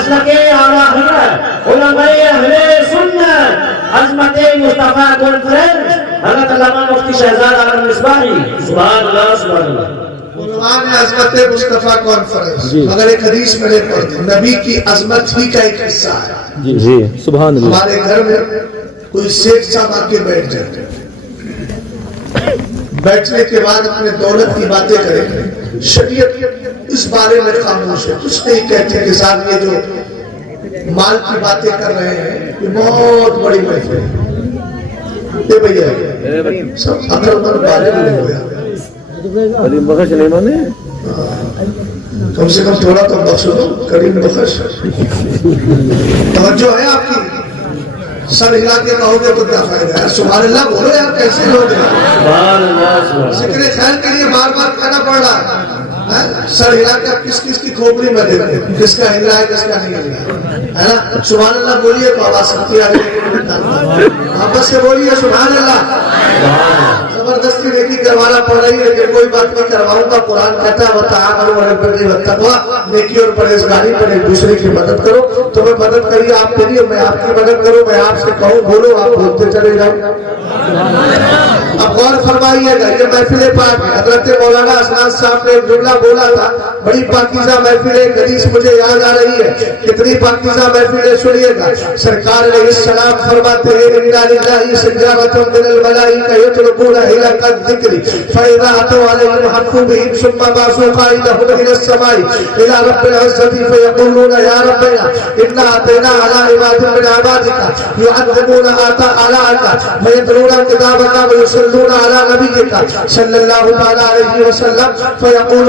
مسلک اعلیٰ حضرت علماء اہل سنت عظمت مصطفیٰ کانفرنس حضرت علامہ مفتی شہزاد عالم مصباحی سبحان اللہ سبحان اللہ عنوان ہے عظمت مصطفیٰ کانفرنس مگر ایک حدیث میں نے پڑھی نبی کی عظمت ہی کا ایک حصہ ہے جی سبحان اللہ ہمارے گھر میں کوئی شیخ صاحب آ کے بیٹھ جاتے بیٹھنے کے بعد اپنے دولت کی باتیں کریں شریعت اس بارے میں خاموش ہے کچھ نہیں کہتے کہ صاحب یہ جو مال کی باتیں کر رہے ہیں یہ بہت بڑی محفل ہے یہ بھیا سب اگر عمر بالغ ہو گیا کم سے کم تھوڑا تو بخش دو کریم بخش توجہ ہے آپ کی سر ہلا کے کہو گے تو کیا فائدہ ہے سبحان اللہ بولو یار کیسے لوگ ہیں ذکر خیر کے لیے بار بار کہنا پڑ رہا ہے سر ہلا کے کس کس کی کھوپڑی میں دیتے ہیں کس کا ہل رہا ہے کس کا نہیں ہل رہا ہے نا سبحان اللہ بولیے تو آواز سکتی آ رہی آپس سے بولیے سبحان اللہ زبردستی نیکی کروانا پڑ رہی ہے لیکن کوئی بات نہیں کرواؤں گا قرآن کہتا ہے وتعاونوا علی البر والتقوی نیکی اور پرہیزگاری پر ایک دوسرے کی مدد کرو تمہیں مدد کریے آپ کے لیے میں آپ کی مدد کروں میں آپ سے کہوں بولو آپ بولتے چلے جاؤ اب غور فرمائیے گا یہ محفل پاک ہے حضرت مولانا اسناد صاحب نے ایک جملہ بولا تھا بڑی پاکیزہ محفل ایک حدیث مجھے یاد آ رہی ہے کتنی پاکیزہ محفل ہے سنیے گا سرکار علیہ السلام فرماتے ہیں انا للہ سجارۃ من الملائکہ یطلبون حلق الذکر فاذا اتوا علیہم حفوا بهم ثم باسوا قائدهم الى السماء الى رب العزة فيقولون يا ربنا انا اتينا على عباد من عبادك يعظمون آلاءك ويتلون كتابك ويصلون على نبيك صلى الله عليه وسلم فيقول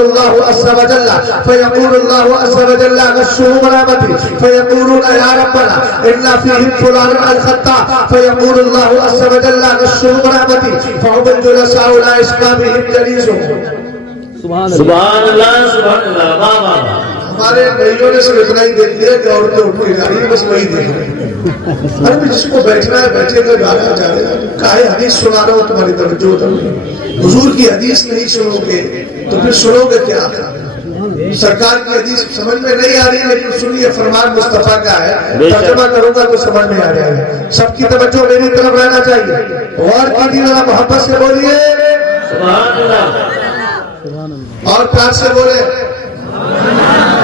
الله عز وجل غشهم رحمتي فيقولون يا ربنا إن فيهم فلان الخطأ فيقول الله عز وجل غشهم رحمتي فهم الجلساء لا يشقى بهم جليسهم سبحان اللہ سبحان اللہ بابا ہمارے بھائیوں نے صرف اتنا ہی دیکھ دیا کہ عورتیں اٹھ کے جا رہی ہیں بس وہی دیکھ رہے ہیں ارے جس کو بیٹھنا ہے بیٹھے گا جانا جا رہے ہیں کاہے حدیث سنا رہا ہوں تمہاری توجہ اتر حضور کی حدیث نہیں سنو گے تو پھر سنو گے کیا سرکار کی حدیث سمجھ میں نہیں آ رہی لیکن سنیے فرمان مصطفیٰ کا ہے ترجمہ کروں گا تو سمجھ میں آ جائے گا سب کی توجہ میری طرف رہنا چاہیے غور کیجیے ذرا محبت سے بولیے سبحان اللہ اور پیار سے بولے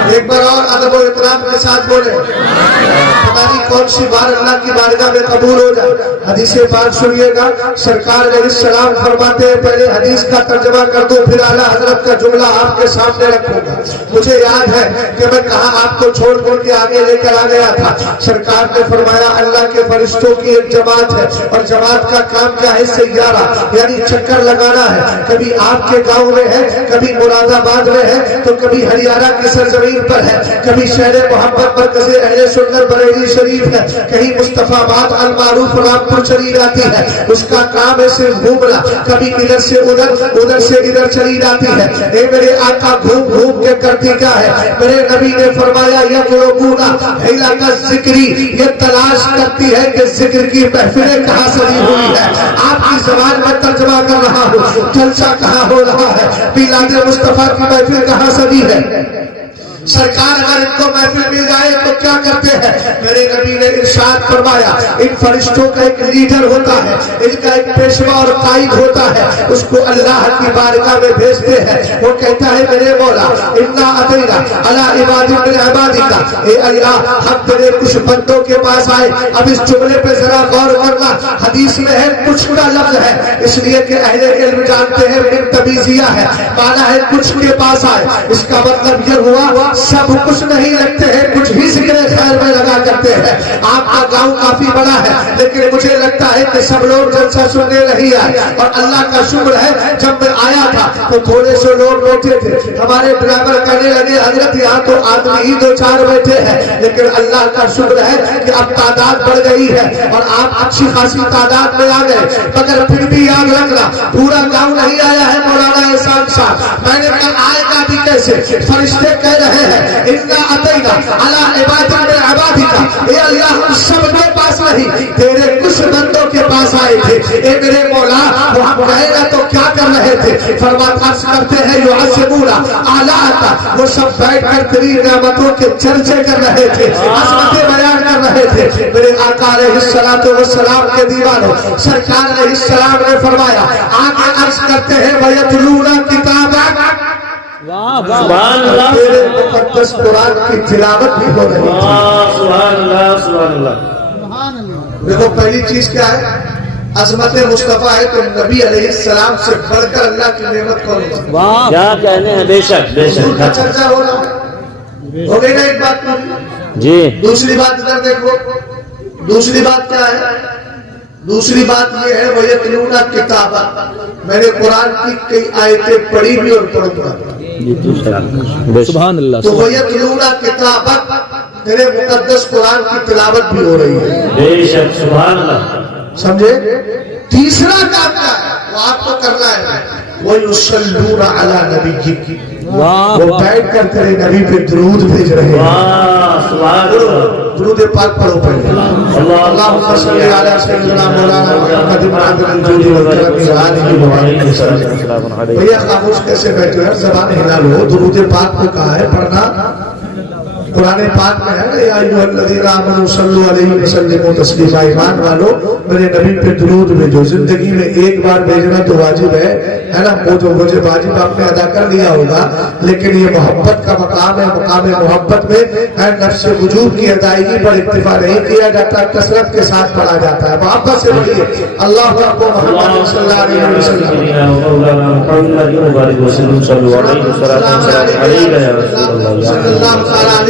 ایک بار اور ادب و احترام کے ساتھ بولے پتہ نہیں کون سی بار اللہ کی بارگاہ میں قبول ہو جائے حدیث پاک سنیے گا سرکار علیہ السلام فرماتے ہیں پہلے حدیث کا ترجمہ کر دو پھر اعلیٰ حضرت کا جملہ آپ کے سامنے رکھوں گا مجھے یاد ہے کہ میں کہاں آپ کو چھوڑ کر کے آگے لے کر آ گیا تھا سرکار نے فرمایا اللہ کے فرشتوں کی ایک جماعت ہے اور جماعت کا کام کیا ہے سیارہ یعنی چکر لگانا ہے کبھی آپ کے گاؤں میں ہے کبھی مراد آباد میں ہے تو کبھی ہریانہ کی سرزمین پر ہے کبھی شہر محبت مرکز اہل سنت بریلی شریف ہے کہیں مصطفیٰ باد المعروف رامپور چلی جاتی ہے اس کا کام ہے صرف گھومنا کبھی ادھر سے ادھر سے ادھر چلی جاتی ہے اے میرے آقا گھوم گھوم کے کرتی کیا ہے میرے نبی نے فرمایا یطلبون حلق الذکر یہ تلاش کرتی ہے کہ ذکر کی محفلیں کہاں سجی ہوئی ہے آپ کی زبان میں ترجمہ کر رہا ہوں جلسہ کہاں ہو رہا ہے میلاد مصطفیٰ کی محفل کہاں سجی ہے سرکار اگر ان کو محفل مل جائے تو کیا کرتے ہیں میرے نبی نے ارشاد فرمایا ان فرشتوں کا ایک لیڈر ہوتا ہے ان کا ایک پیشوا اور قائد ہوتا ہے اس کو اللہ کی بارگاہ میں بھیجتے ہیں وہ کہتا ہے میرے مولا انا اتینا علی عباد من عبادک اے اللہ ہم تیرے کچھ بندوں کے پاس آئے اب اس جملے پہ ذرا غور کرنا حدیث میں ہے کچھ کا لفظ ہے اس لیے کہ اہل علم جانتے ہیں من تمیزیہ ہے مانا ہے کچھ کے پاس آئے اس کا مطلب یہ ہوا سب کچھ نہیں رکھتے ہیں کچھ بھی ذکر خیر میں لگا کرتے ہیں آپ کا گاؤں کافی بڑا ہے لیکن مجھے لگتا ہے کہ سب لوگ جلسہ سننے نہیں آئے اور اللہ کا شکر ہے جب میں آیا تھا تو تھوڑے سے لوگ بیٹھے تھے ہمارے ڈرائیور کہنے لگے حضرت یہاں تو آدمی ہی 2-4 بیٹھے ہیں لیکن اللہ کا شکر ہے کہ اب تعداد بڑھ گئی ہے اور آپ اچھی خاصی تعداد میں آ گئے مگر پھر بھی یاد رکھنا پورا گاؤں نہیں آیا ہے مولانا احسان صاحب میں نے کہا آئے گا بھی کیسے فرشتے کہہ رہے ہیں انا اتینا علی عباد من عبادک اے اللہ ہم سب کے پاس نہیں, تیرے کچھ بندوں کے پاس آئے تھے, اے میرے مولا وہ ہم گئے نا تو کیا کر رہے تھے, فرماتا عرض کرتے ہیں یعظمون آلاتہ, وہ سب بیٹھ کر تیری نعمتوں کے چرچے کر رہے تھے, عظمتیں بیان کر رہے تھے. میرے آقا علیہ السلام کے دیوانوں, سرکار علیہ السلام نے فرمایا آگے عرض کرتے ہیں وَيَتْلُونَ کِتَابَكَ, سبحان اللہ, تیرے مقدس قرآن کی تلاوت بھی ہو رہی تھی. سبحان اللہ, سبحان اللہ. دیکھو پہلی چیز کیا ہے, عظمت مصطفیٰ ہے تو نبی علیہ السلام سے بڑھ کر اللہ کی نعمت کون ہوگا, کیا کہنے ہیں, بے شک بے حضور کا شک. چرچا ہو رہا ہے, ہو گئی نا ایک بات. جی دوسری بات ادھر دیکھو, دوسری بات کیا ہے, دوسری بات یہ ہے وَيَتْلُونَ کتابہ, میں نے قرآن کی کئی آیتیں پڑھی بھی اور پڑھوں گا, سبحان اللہ. تو وَيَتْلُونَ کتابہ, تیرے مقدس قرآن کی تلاوت بھی ہو رہی ہے. بے شک, سبحان اللہ. سمجھے. تیسرا کام کیا ہے, وہ آپ کو کرنا ہے, وَيُصَلُّونَ عَلَى نَبِيِّكَ, وہ بیٹھ کر تیرے نبی پہ درود بھیج رہے ہیں. سبحان اللہ. درود پاک پڑھو پہلے. اللہم صلی علی سیدنا مولانا محمد معدن الجود والکرم آلہ وسلم. بھیا خاموش کیسے بیٹھے ہیں, زبان ہلا لو. درود پاک کو کہا ہے پڑھنا, قرآن پاک میں ہے نا, یا ایھا الذین آمنوا صلوا علیہ وسلموا تسلیما, ایمان والو میرے نبی پہ درود بھیجو. زندگی میں ایک بار بھیجنا تو واجب ہے نا, وہ جو مجھے واجب آپ نے ادا کر لیا ہوگا, لیکن یہ محبت کا مقام ہے, مقام محبت میں نفس وجوب کی ادائیگی پر اکتفا نہیں کیا جاتا, کثرت کے ساتھ پڑھا جاتا ہے. محبت سے پڑھیے اللہ اکبر محمد صلی اللہ علیہ وسلم.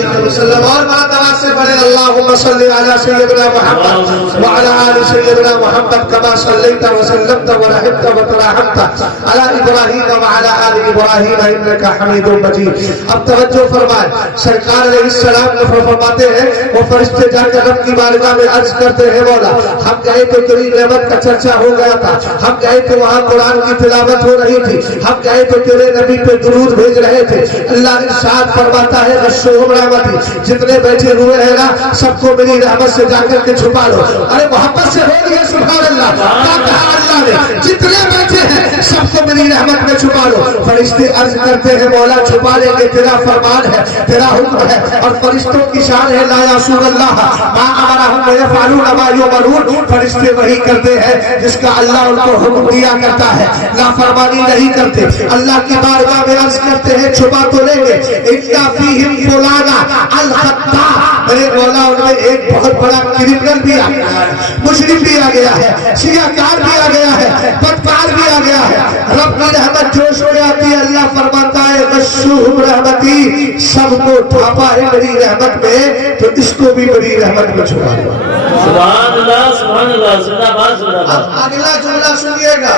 اور بات آواز سے پڑھیں اللہم صلی علی سیدنا محمد وعلی آل سیدنا محمد کما صلیت وسلمت ورحمت وترحمت علی ابراہیم وعلی آل ابراہیم انک حمید مجید. اب توجہ فرمائیں, سرکار علیہ السلام نے فرماتے ہیں وہ فرشتے جا کر رب کی بارگاہ میں عرض کرتے ہیں مولا ہم گئے تو تیری نعمت کا چرچا ہو گیا تھا, ہم گئے تو وہاں قرآن کی تلاوت ہو رہی تھی, ہم گئے تو تیرے نبی پہ درود بھیج رہے تھے. اللہ ارشاد فرماتا ہے غشوہم رحمتی, جتنے بیٹھے ہوئے ہیں نا سب کو میری رحمت سے جا کر کے چھپا لو. ارے محبت سے ہو گیا سبحان اللہ, کیا کہا اللہ نے, جتنے بیٹھے ہیں سب کو میری رحمت میں چھپا لو. فرشتے عرض کرتے ہیں مولا چھپا لیں گے, تیرا فرمان ہے, تیرا حکم ہے, اور فرشتوں کی شان ہے لا یعصون اللہ ما امرہم ویفعلون ما یؤمرون. فرشتے وہی کرتے ہیں جس کا اللہ ان کو حکم دیا کرتا ہے, نافرمانی نہیں کرتے. اللہ کی بارگاہ میں عرض کرتے ہیں چھپا تو لیں گے, اِنَّ فِيهِمْ فُلَانًا الْخَطَّاءَ, میرے مولا ان میں ایک بہت بڑا کرمنل بھی آ گیا ہے, مجرم بھی آ گیا ہے, سیاکار بھی آ گیا ہے, بدکار بھی آ گیا ہے. رب کی رحمت جوش میں آتی ہے, اللہ فرماتا ہے غشوہم رحمتی, سب کو ڈھانپا ہے میری رحمت میں تو اس کو بھی میری رحمت میں چھپا دو. سبحان اللہ, سبحان اللہ, زندہ باد, زندہ باد. اب اگلا جملہ سنیے گا,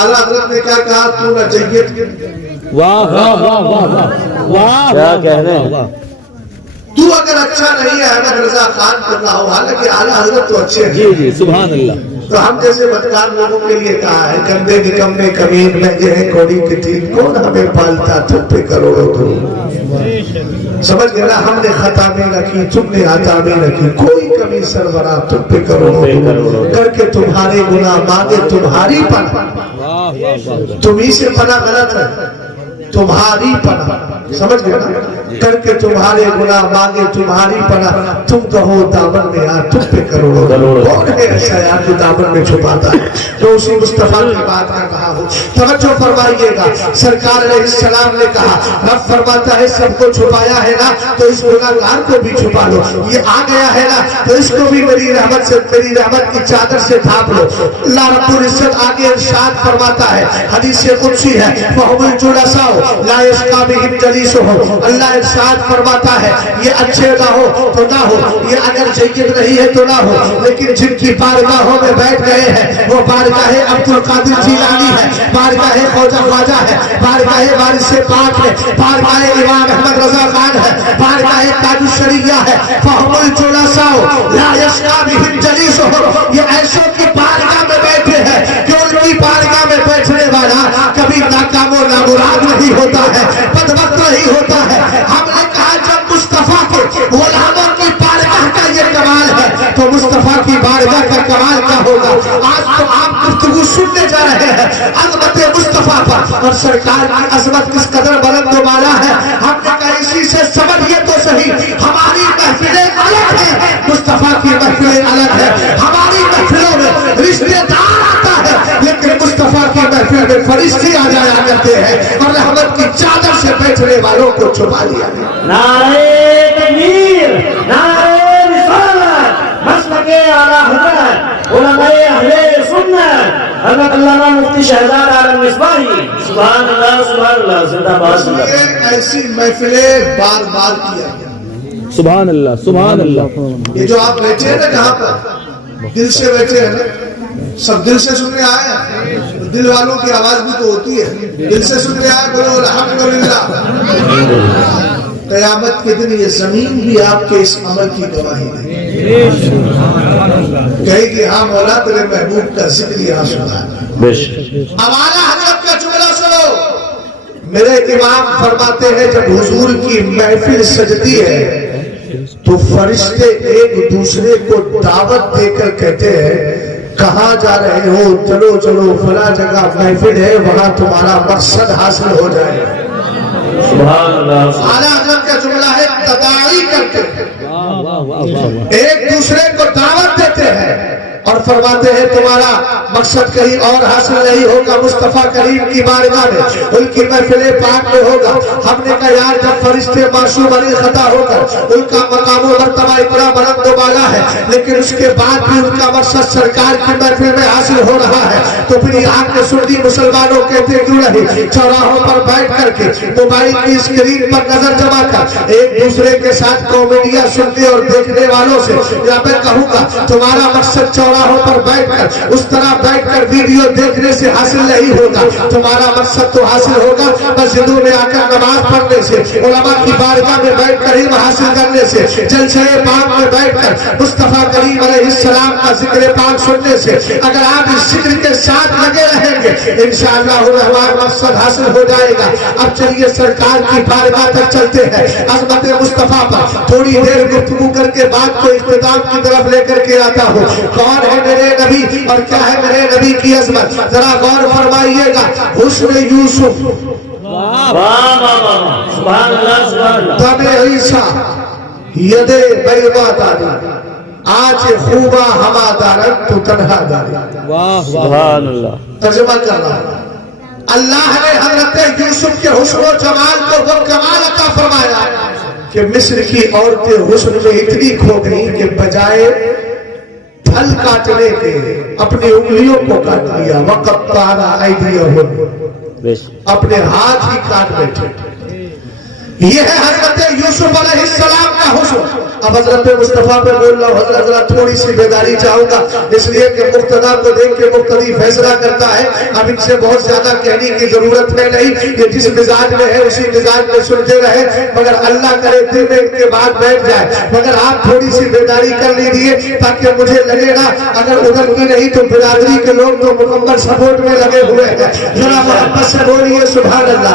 اعلیٰ حضرت نے کیا کہا, تو نہ جیت, واہ واہ واہ واہ واہ, کیا کہنے ہیں, تو اگر اچھا نہیں ہے احمد رضا خان کرنا ہو, حالانکہ اعلیٰ حضرت تو اچھے ہیں, جی جی سبحان اللہ. تو ہم جیسے بدکار لوگوں کے لیے کہا ہے کندھے نکمے کمین لہجے ہیں کوڑی کی تین, کون ہمیں پالتا تم پہ کروڑوں تو سمجھ گیا نا. ہم نے خطا بھی نہ کی, تم نے عطا بھی نہ کی, کوئی کمی سربراہ تم پہ کروڑوں کر کے تمہارے گناہ مانگے تمہاری پناہ, تمہیں سے پناہ غلط ہے, تمہاری پناہ, سمجھ گیا نا, کر کے تمہارے گناہ مانگے تمہاری پناہ, تم کہو دامن میں آ تم پہ کروڑوں, کون ہے ایسا یار جو دامن میں چھپاتا ہے, تو اسی مصطفیٰ کی بات کا کہا ہو. توجہ فرمائیے گا, سرکار علیہ السلام نے کہا رب فرماتا ہے سب کو چھپایا ہے نا تو اس گناہگار کو بھی چھپا لو, یہ آ گیا ہے نا تو اس کو بھی میری رحمت سے, میری رحمت کی چادر سے ڈھانپ لو. اللہ رب العزت آگے ارشاد فرماتا ہے, حدیث قدسی ہے, فَهُمُ الْجُلَسَاءُ لَا يَشْقَىٰ بِهِمْ جَلِيسُهُمْ. اللہ ارشاد فرماتا ہے یہ اچھے نہ ہو تو نہ ہو, یہ اگر جید نہیں ہے تو نہ ہو, لیکن جن کی بارگاہوں میں بیٹھ گئے ہیں وہ بارگاہ عبد القادر جیلانی ہے, بارگاہ خواجہ خواجہ ہے, بارگاہ وارث پاک ہے, بارگاہ امام احمد رضا خان ہے, بارگاہ تاج الشریعہ ہے. فَهُمُ الْجُلَسَاءُ لَا يَشْقَىٰ بِهِمْ جَلِيسُهُمْ, یہ ایسوں کی بارگاہ میں بیٹھے ہیں کہ ان کی بارگاہ میں بیٹھنے والا کبھی ناکام و نامراد نہیں ہوتا ہے, بدبخت نہیں ہوتا ہے. ہم نے کہا جب مصطفیٰ کے غلاموں کی بارگاہ کا یہ کمال ہے, تو مصطفیٰ کی بارگاہ کا کمال کیا ہوگا. آج تو آپ گفتگو سننے جا رہے ہیں عظمت مصطفیٰ پر, اور سرکار کی عظمت کس قدر بلند و بالا ہے. ہم نے کہا اسی سے سمجھیے تو صحیح, ہماری محفلیں الگ ہیں, مصطفیٰ کی محفلیں الگ ہیں. ہماری محفلوں میں رشتے دار آتا ہے, لیکن مصطفیٰ کی محفل میں فرشتے آ جایا کرتے ہیں اور رحمت کی چادر سے بیٹھنے والوں کو چھپا لیا. نعرہ تکبیر, نعرہ رسالت, مسلک اعلیٰ حضرت علماء اہل سنت حضرت علامہ مفتی شہزاد عالم مصباحی. سبحان اللہ سبحان اللہ, زندہ باد زندہ باد. ایسی محفلیں بار بار کیا گیا. سبحان اللہ سبحان اللہ. یہ جو آپ بیٹھے ہیں نا جہاں پر دل سے بیٹھے ہیں نا, سب دل سے سننے آئے ہیں. دل والوں کی آواز بھی تو ہوتی ہے, دل سے سننے آئے بولو الحمدللہ. قیامت کے دن یہ زمین بھی آپ کے اس عمل کی گواہی دے کہے گی ہاں مولا تیرے محبوب کا ذکر یہاں سنا. اب اعلیٰ حضرت کا جملہ سنو. میرے امام فرماتے ہیں جب حضور کی محفل سجتی ہے تو فرشتے ایک دوسرے کو دعوت دے کر کہتے ہیں کہاں جا رہے ہو, چلو چلو فلاں جگہ محفل ہے, وہاں تمہارا مقصد حاصل ہو جائے. سبحان اللہ. اعلیٰ حضرت کا جملہ ہے تداعی کر کے ایک دوسرے کو دعوت دیتے ہیں اور فرماتے ہیں تمہارا مقصد کہیں اور حاصل نہیں ہوگا, مصطفیٰ کریم کی بارگاہ میں ان کی محفل پاک میں ہوگا. ہم نے کہا یار جب فرشتے معصوم علی خطا ہو کر ان کا مقام و مرتبہ اتنا بلند و بالا ہے, لیکن اس کے بعد بھی ان کا مقصد سرکار کی محفل میں حاصل ہو رہا ہے, تو پھر آپ نے سنی مسلمانوں کہتے کیوں نہیں چوراہوں پر بیٹھ کر کے موبائل کی اسکرین پر نظر جما کر ایک دوسرے کے ساتھ کامیڈیاں سننے اور دیکھنے والوں سے, یا میں کہوں گا تمہارا مقصد چوراہوں پر بیٹھ کر اس طرح بیٹھ کر ویڈیو دیکھنے سے حاصل نہیں ہوگا. تمہارا مقصد تو حاصل ہوگا مسجدوں میں آ کر نماز پڑھنے سے, علماء کی بارگاہ میں بیٹھ کر علم حاصل کرنے سے, جلسہ پاک میں بیٹھ کر مصطفیٰ کریم علیہ السلام کا ذکر پاک سننے سے. اگر آپ اس ذکر کے ساتھ لگے رہیں گے انشاءاللہ الرحمن مقصد حاصل ہو جائے گا. اب چلیے سرکار کی بارگاہ تک چلتے ہیں. عظمت مصطفیٰ پر تھوڑی دیر گفتگو کر کے بات کو اختتام کی طرف لے کر کے آتا ہوں. کون ہے میرے نبی اور کیا ہے میرے نبی کی عظمت, ذرا غور فرمائیے گا. حسن یوسف, سبحان اللہ سبحان اللہ. دم عیسیٰ, ید بیضا داری, آج خوبا ہما دارت تو تنہا داری. سبحان اللہ. ترجمہ کر رہا ہے. اللہ نے حضرت یوسف کے حسن و جمال کو وہ کمال عطا فرمایا کہ مصر کی عورتیں حسن میں اتنی کھو گئی کہ بجائے پھل کاٹنے کے اپنی انگلیوں کو کاٹ لیا. وقطعنا ایدیہم, اپنے ہاتھ ہی کاٹ بیٹھے. یہ ہے حضرت یوسف علیہ السلام کا حسن. اب حضرت مصطفیٰ پہ بول رہا ہوں, حضرت تھوڑی سی بیداری چاہوں گا اس لیے کہ مقتدا کو دیکھ کے مقتدی فیصلہ کرتا ہے. اب ان سے بہت زیادہ کہنے کی ضرورت ہے نہیں, یہ جس مزاج میں ہے اسی مزاج میں سنتے رہے, مگر اللہ کرے دل میں ان کے بعد بیٹھ جائے. مگر آپ تھوڑی سی بیداری کر لیجیے تاکہ مجھے لگے گا اگر ادھر کی نہیں تو برادری کے لوگ تو مکمل سپورٹ میں لگے ہوئے ہیں. ذرا محبت سے بولیے سبحان اللہ.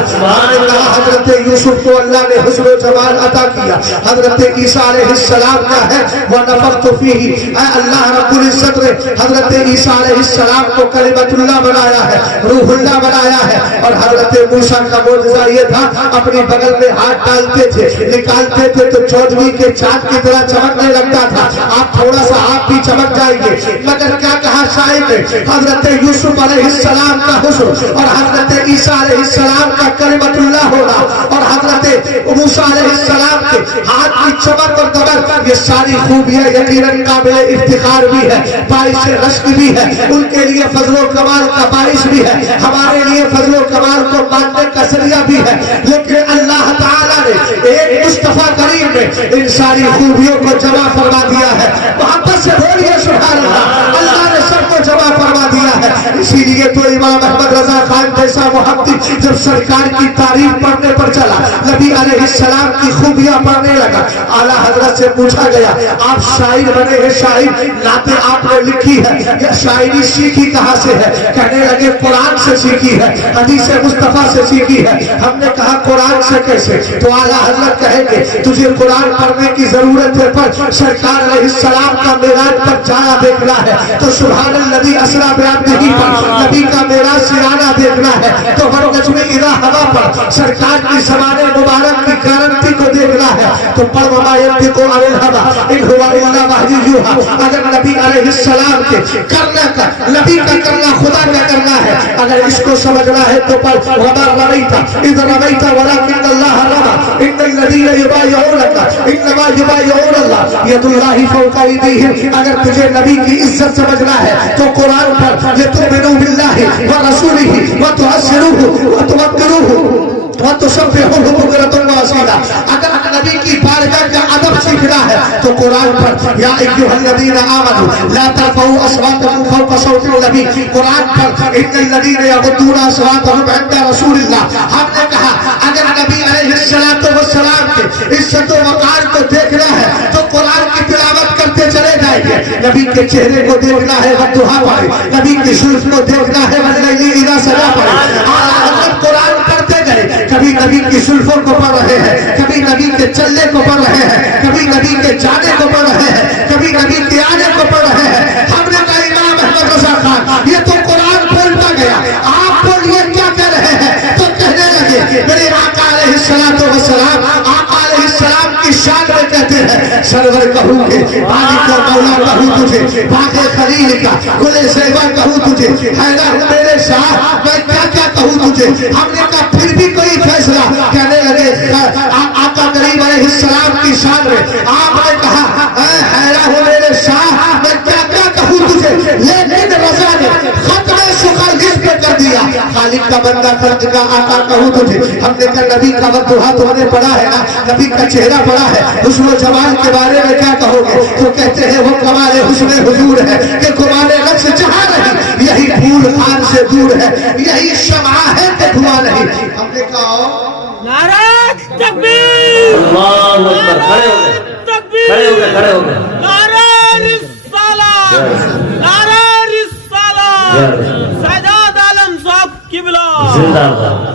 حضرت یوسف کو اللہ نے حسن و جمال عطا کیا. حضرت عیسیٰ علیہ السلام کا ہے وَنَفَخْتُ فِيهِ, اے اللہ رب العزت نے حضرت عیسیٰ علیہ السلام کو کلمۃ اللہ بنایا ہے, روح اللہ بنایا ہے. اور حضرت موسیٰ کا معجزہ یہ تھا اپنی بغل میں ہاتھ ڈالتے تھے, نکالتے تھے تو چودھویں کے چاند کی طرح چمکنے لگتا تھا. آپ تھوڑا سا آپ بھی چمک جائیں گے. مگر کیا کہا شاعر نے, حضرت یوسف علیہ السلام کا حسن اور حضرت عیسیٰ علیہ السلام کا کلمۃ اللہ ہونا اور حضرت موسیٰ علیہ السلام کے ہاتھ کی چمک اور دمک, یہ ساری خوبیاں یقیناً قابل افتخار بھی ہے, باعث رشک بھی ہے, ان کے لیے فضل و کمال کا باعث بھی ہے, ہمارے لیے فضل و کمال کو ماننے کا ذریعہ بھی ہے. لیکن اللہ تعالیٰ نے ایک مصطفیٰ کریم میں ان ساری خوبیوں کو جمع فرما دیا ہے. محبت سے بولیے سبحان اللہ. اللہ نے سب کو جمع فرما دیا ہے. اسی لیے تو امام احمد رضا خان جیسا محدث جب سرکار کی تعریف پڑھنے پر چلا، نبی علیہ السلام کی خوبیاں پڑھنے لگا، اعلیٰ حضرت سے پوچھا گیا آپ شاعر بنے ہیں، شاعر نعتیں آپ نے لکھی ہے، یہ شاعری سیکھی کہاں سے ہے؟ کہنے لگے قرآن سے سیکھی ہے، حدیث مصطفیٰ سے سیکھی ہے۔ ہم نے کہا قرآن سے کیسے؟ تو اعلیٰ حضرت کہیں گے تجھے قرآن پڑھنے کی ضرورت ہے، پر سرکار علیہ السلام کا معراج پر جانا دیکھنا ہے تو سبحان الذی اسریٰ بعبدہ پر نبی کا معراج سے آنا دیکھنا ہے تو والنجم اذا ہوا پر سرکار کی زبان مبارک کی گارنٹی کو دیکھنا ہے تو پڑھ وما ینطق عن الہوی ان هو الا وحی یوحی۔ اگر نبی علیہ السلام کے کرنا کا نبی کا کرنا خدا کا کرنا ہے، اگر اس کو سمجھنا ہے تو پڑھ وما رمیت اذ رمیت ولکن اللہ رمی ان الذین یبایعونک انما یبایعون اللہ ید اللہ فوق ایدیہم۔ اگر تجھے نبی کی عزت سمجھنا ہے تو قرآن پر لتؤمنوا باللہ ورسولہ وتعزروہ وتوقروہ وتسبحوہ بکرۃ واصیلا۔ اگر نبی کی بارگاہ کا ادب سیکھنا ہے تو قرآن پر یا ایھا الذین آمنوا لا ترفعوا اصواتکم فوق صوت النبی، قرآن پر ان الذین یغضون اصواتهم عند رسول اللہ۔ ہم نے کہا اگر نبی علیہ السلام کے عزت و وقار کو دیکھنا ہے تو قرآن کی تلاوت کرتے چلے جائیں گے، نبی کے چہرے کو دیکھنا ہے والضحیٰ پڑھیں، نبی کی زلف کو دیکھنا ہے واللیل اذا سجا پڑھیں۔ اور قرآن پڑھتے گئے، کبھی نبی کی زلفوں کو پڑھ رہے ہیں، کبھی نبی کے چلنے کو پڑھ رہے ہیں، کبھی نبی کے جانے کو پڑھ رہے ہیں، کبھی نبی کے آنے کو پڑھ رہے ہیں۔ ہم نے کہا امام احمد رضا خان یہ تو قرآن بولتا گیا، آپ بولیے کیا کہہ رہے ہیں؟ تو کہنے لگے میرے آقا علیہ السلام آقا علیہ السلام کی شان میں کہتے ہیں سرور کہوں گے مالک و مولا کہوں تجھے، باغ خلیل کا گل زیبا کہوں تجھے، حیدر میرے شاہ میں کیا کیا کہوں تجھے۔ ہم نے کہا پھر بھی کوئی فیصلہ؟ کہنے لگے آقا کریم علیہ السلام کی شان میں آپ نے کہا اے حیدر میرے شاہ میں کیا کیا کہوں تجھے، لیکن رضا نے ختم سخن اس پہ کر دیا خالق کا بندہ فرج کا آقا کہوں تجھے۔ ہم نے کہا نبی کا والضحیٰ تو نے پڑھا ہے نا، نبی کا چہرہ پڑھا ہے، حسن و جمال کے بارے میں کیا کہو گے؟ تو کہتے ہیں وہ کمال حسن حضور ہے کہ کمال نقص جہاں نہیں، یہی پھول خان سے دور ہے، یہی شمع ہے کہ دھواں نہیں۔ ہم نے کہا نعرہ تکبیر، اللہ اکبر، کھڑے ہو گئے، کھڑے ہو گئے، کھڑے ہو گئے۔ نعرہ رسالہ، نعرہ رسالہ، سیدات عالم صاحب قبلہ زندہ باد۔